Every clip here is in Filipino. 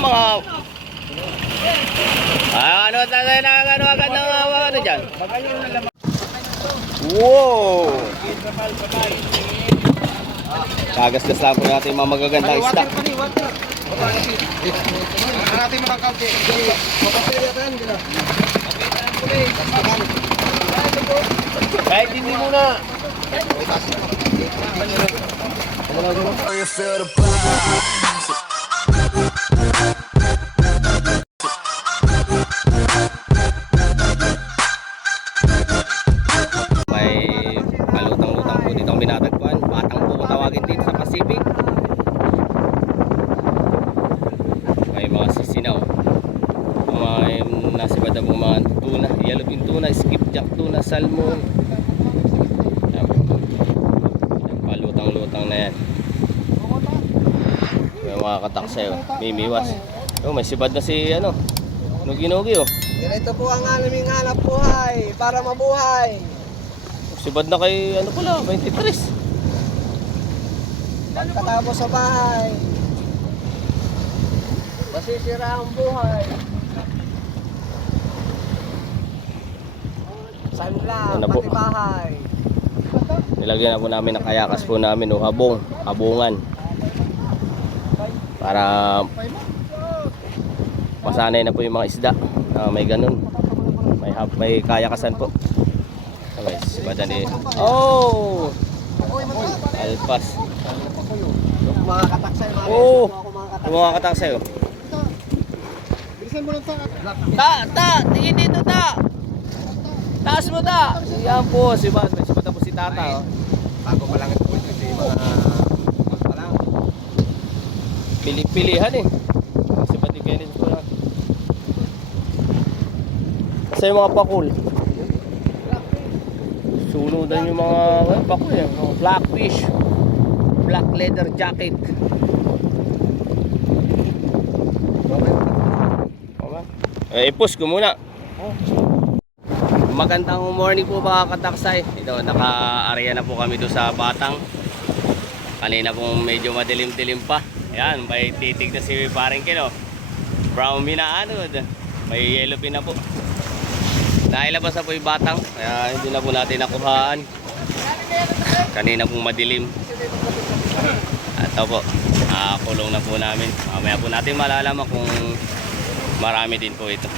mga... ano tayo na agad ng ano dyan? Wow! Kagasgas lang po natin yung mga magagandang isda. Natin mo ng kaunti. Kahit hindi muna. May kalutang-lutang po dito ang binatagpuan. Batang po kung tawagin dito sa Pacific. May mga sisinaw. May nasibad na pong mga tuna. Yellowfin tuna, skipjack tuna, salmon. Yan. Yan, palutang-lutang na yan. May mga kataksayo. May miwas. Oh, may sibad na si ano, Nugi-Nugi oh. Ganito po ang aming hanap buhay para mabuhay. Sibad na kay ano pala, 23. Pagkatapos sa bahay, masisira ang buhay. Sanla, Ano po? pati bahay. Nilagyan na po namin ng kayakas po namin o habungan. Para masanay na po yung mga isda. May ganun. May kayakasan po. Okay, sibadan eh. Oh! Alpas. Mga kataksay, Oh! Yung mga kataksay oh. Bilisan mo lang Tingin dito Taas mo Yan po, sibad na po si tata oh. bago pa lang ito kasi mga pa lang. Pili-pilihan eh. Sibad ni Kenneth po lang. Sa yung mga pakul. Sunudan yung mga pakul yan. Blackfish. Black leather jacket. Ipos ko muna. Magandang morning po mga kataksay. Ito, naka-area na po kami doon sa Batang. Kanina pong medyo madilim-dilim pa. Ayan, may titig na si paring Kino. Brown minaanod. May yellowfin na po. Nailabas na po yung Batang. Kaya hindi na po natin nakuhaan. Kanina pong madilim. Ito po, kulong na po namin. Mamaya po natin malalaman kung marami din po ito.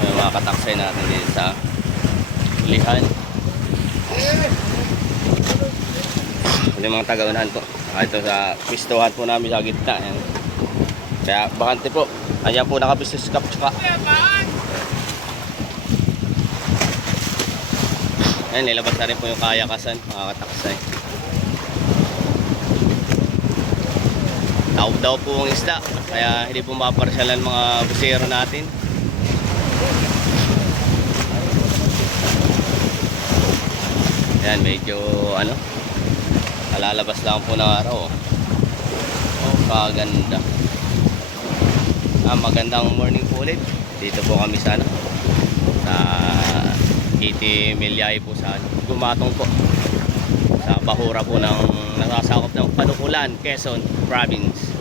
Yung mga kataksay natin din sa lihan. Yung mga taga-unahan po. Ito sa pistuhan po namin sa gitna. Ayan. Kaya bakante po. Ayan po naka-business cap tsaka. Ayan, nilabas na rin po yung kayakasan mga kataksay. Taob daw po ang isda. Kaya hindi po maparsyalan mga busero natin. Ayan, medyo ano, alalabas lang po ng araw. Oh, kaganda. Magandang morning po ulit. Dito po kami sa Kitty Milyay po sa Gumatong po. Sa bahura po ng nasasakop ng Panukulan, Quezon Province.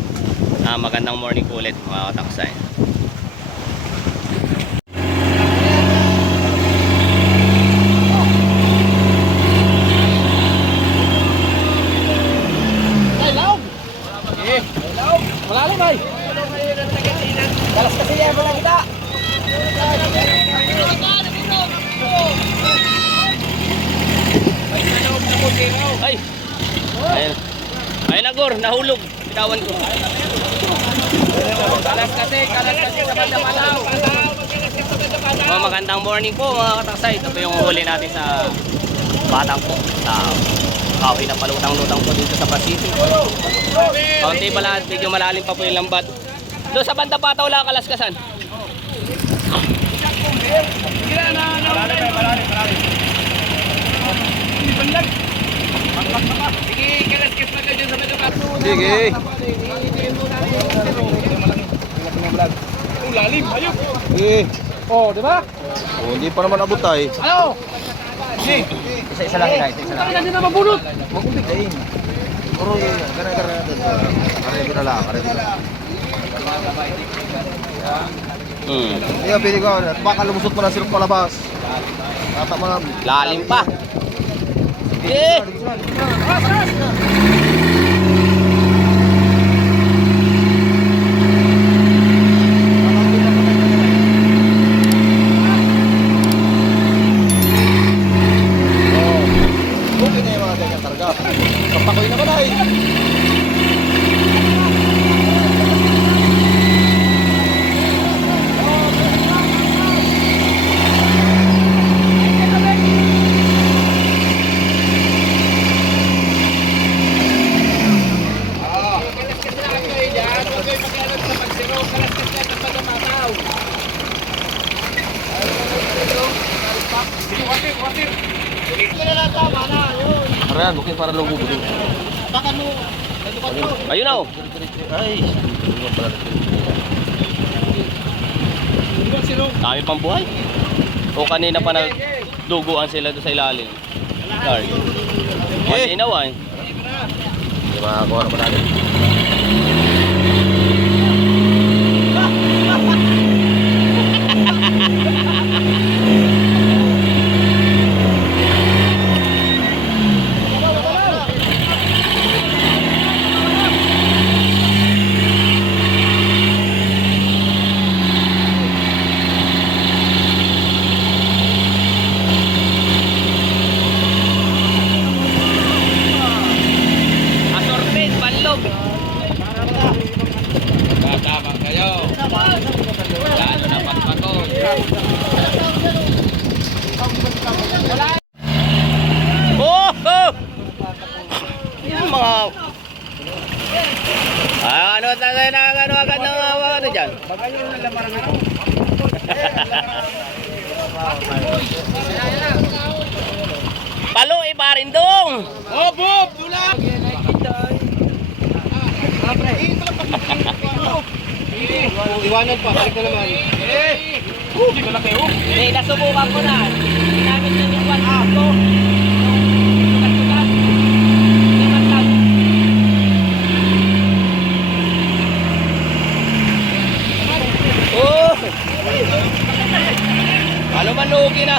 Magandang morning po ulit mga kataksay. Malalim ay. Balas kasi yan, wala kita. Ay! Ayun. Ayun na Gor, nahulog. Bitawan ko. Kalas kasi sa bandang Malaw. Magandang morning po mga kataksay. Ito po yung huli natin sa Batang po. Sa kahoy na palutang-lutang po dito sa Pacific. Kaunti pala, medyo malalim pa po yung lambat. Doon sa banda Bataw lang kalaskasan. Malalim. Sige, kalas-kas na kayo sa bandang. Sige. Lalim, ayun. Eh, Oh, di ba? oh, hindi pa naman abot tayo. Ano? Sige. Isa lang na, isa lang. Hindi na mabunot. Magulit eh. Puro yun, kare-kare natin. Kare-kare lang. Hindi ka pili ko. Baka lumusot mo na sirok palabas. Tata mo na. Lalim pa. Eh! Okay na yung mga ganyan karga. Kapakoy naman ay. Ayan, mungkin para lugo dulu. Ayun na oh. Ay, Dami pang buhay. O kanina pa nagduguan sila doon sa ilalim. Sorry. Malinaw ay. hindi makakuha naman natin. Assorted, panlog. Tama kayo. Lalo na pagpatol. Oh! Oh! Yan mga... ano tayo na ano agad ng ano dyan? Palo iparindong! Oh, Bob! Tulak! Iwanan pa, balik na naman. Hindi ko laki, oh. Eh, nasubukan ko na. Ginamit na yung one half ko. Sukat-sukat. Limat lang. Oh! Palo manugi na.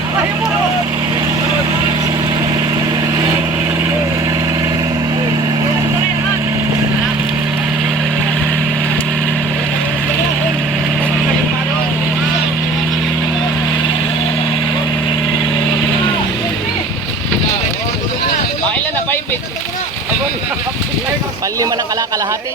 Kailan na paipit? Panlima ng kalakalahati.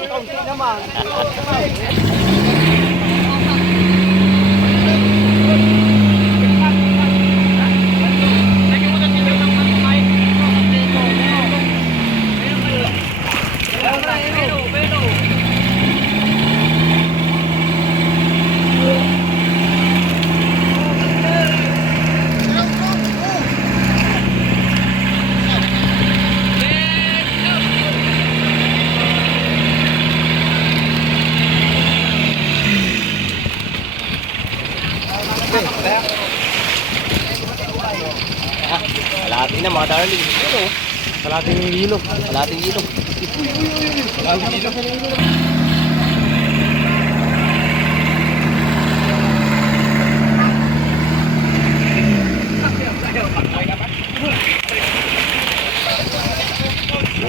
Kalahati na mga darling. Ano? Kalating hilo. Kalahating ilog.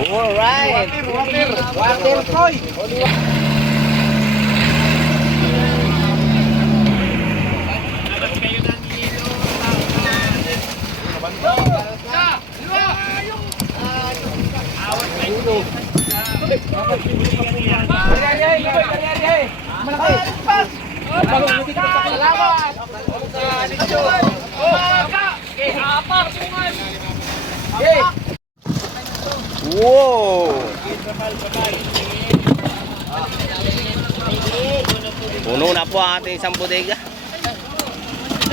Alright. Water, Koy! Wow! Puno na po ang ating isang bodega.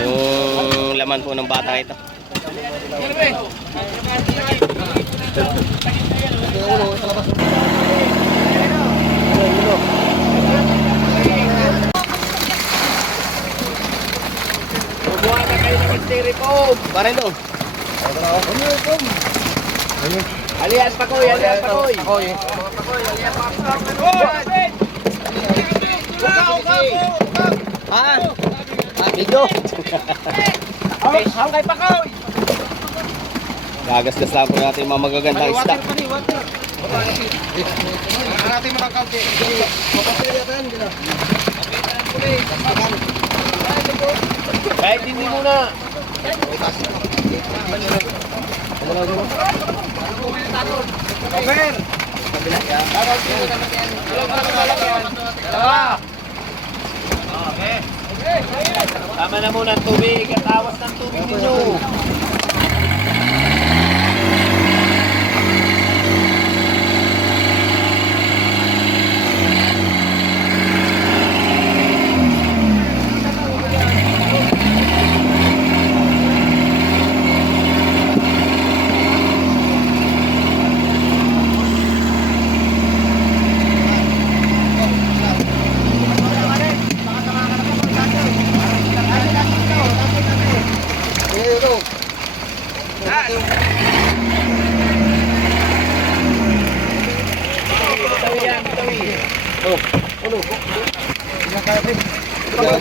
Yung laman po ng batang ito. Bubuha na kayo ng styrofoam. Parin doon. Alias pa, Koy! Alias pa, Koy! Ako eh. Alias pa, Koy! Ha? Video. Hawak kay Pakoy. Gagasgas lang po natin yung mga magagandang isda. Hanapin mo ng kaunti. Kahit hindi muna. Over. Dalawa. Okay. Tama na muna ang tubig at awas ng tubig ninyo.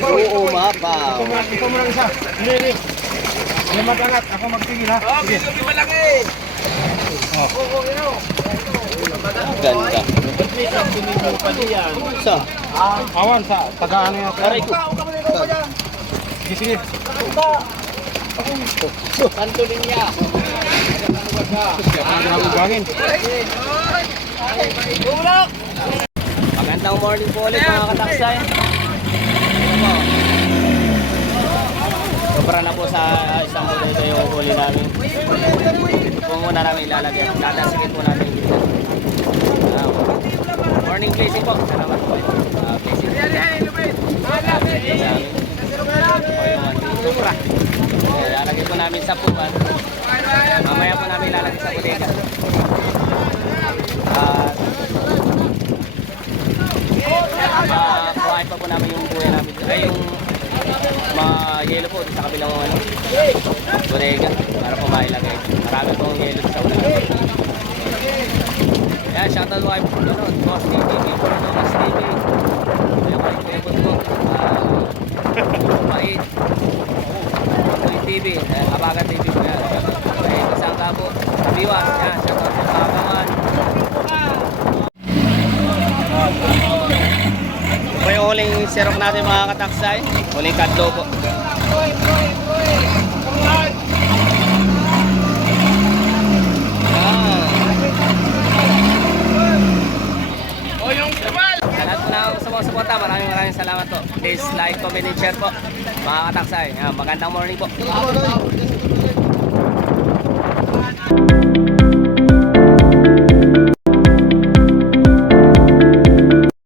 Oo, mapaw. Ito mo lang isa. Hindi. Ano mag-angat? Ako magtigil ha. Sige. Ganda. Sa? Awan sa taga-ano yung Aray ko. Sige, sige. Kanto niya. Hugangin. Magandang morning po ulit mga kataksay. Sobra na po sa isang po dito yung huli namin. Ito po muna namin ilalagay. Dadasigin po namin dito. Morning blessing po. Salamat po. Blessing po. Sobra. Ilalagay po namin sa pupan. Mamaya po namin ilalagay sa bodega. Kuhain pa po namin yung buhay namin. Ay, yung mga yelo po sa kabilang ano, bodega para po mailagay. Marami pong yelo sa ulan. Yan, shoutout wife po doon. Boss TV, Before Thomas TV. Yung mga ikot po. Mait. Yung TV, Abagan TV po yan. Ay, kasangka po. Biwas, yan. Shoutout po sa Abangan. Ito yung huling sirok natin mga kataksay. Huling kadlo po. Sa lahat po na sumusuporta, maraming salamat po. Please like, comment, and share po mga kataksay. Magandang morning po.